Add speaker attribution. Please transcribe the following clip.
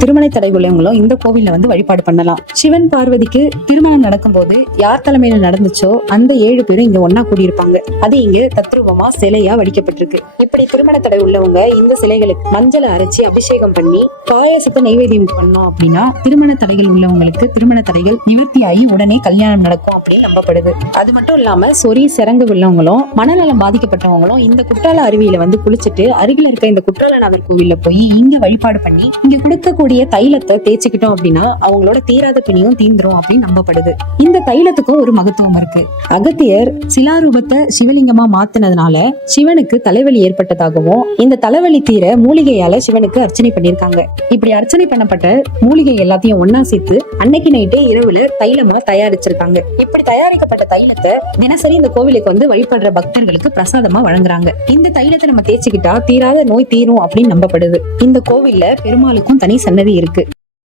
Speaker 1: திருமண தடை உள்ளவங்களும் இந்த கோவில்ல வந்து வழிபாடு பண்ணலாம். சிவன் பார்வதிக்கு திருமணம் நடக்கும்போது யார் தலைமையில நடந்துச்சோ அந்த ஏழு பேரும் இங்க ஒன்னா கூடியிருப்பாங்க. அது இங்கு தத்ரூபமா சிலையா வடிக்கப்பட்டிருக்கு. இப்படி திருமண தடை உள்ளவங்க இந்த சிலைகளுக்கு மஞ்சளை அரைச்சி அபிஷேகம் பண்ணி பாயாசத்தை நைவேத்தியம் பண்ணோம் அப்படின்னா திருமண தடைகள் உள்ளவங்களுக்கு திருமண தடைகள் நிவர்த்தியாகி உடனே கல்யாணம் நடக்கும் அப்படின்னு நம்பப்படுது. அது மட்டும் இல்லாம சொறி சிறங்கு உள்ளவங்களும் மனநலம் பாதிக்கப்பட்டவங்களும் இந்த குற்றால அருவியில வந்து குளிச்சுட்டு அருகில் இருக்க இந்த குற்றாலநாதர் கோவில்ல போய் இங்க வழிபாடு பண்ணி இங்க கொடுக்கக்கூடிய தைலத்தை தேய்ச்சிக்கிட்டோம் அப்படின்னா அவங்களோட தீராத பிணியும் தீந்துரும் அப்படின்னு நம்பப்படுது. இந்த தைலத்துக்கும் ஒரு மகத்துவம் இருக்கு. அகத்தியர் சிலாரூபத்தை சிவலிங்கமா மாத்தினதுனால சிவனுக்கு தலைவலி ஏற்பட்டதாகவும் இந்த தலைவலி தீர மூலிகையால சிவனுக்கு அர்ச்சனை பண்ணியிருக்காங்க. இப்படி அர்ச்சனை பண்ணப்பட்ட மூலிகை எல்லாத்தையும் ஒன்னா சேர்த்து அன்னைக்கு நைட்டே இரவுல தைலமா தயாரிச்சிருக்காங்க. இப்படி தயாரிக்கப்பட்ட தைலத்தை தினசரி இந்த கோவிலுக்கு வந்து வழிபடுற பக்தர்களுக்கு பிரசாதமா வழங்குறாங்க. இந்த தைலத்தை நம்ம தேய்ச்சிக்கிட்டா தீராத நோய் தீரும் அப்படின்னு நம்பப்படுது. இந்த கோவில்ல பெருமாளுக்கும் தனி சன்னதி இருக்கு.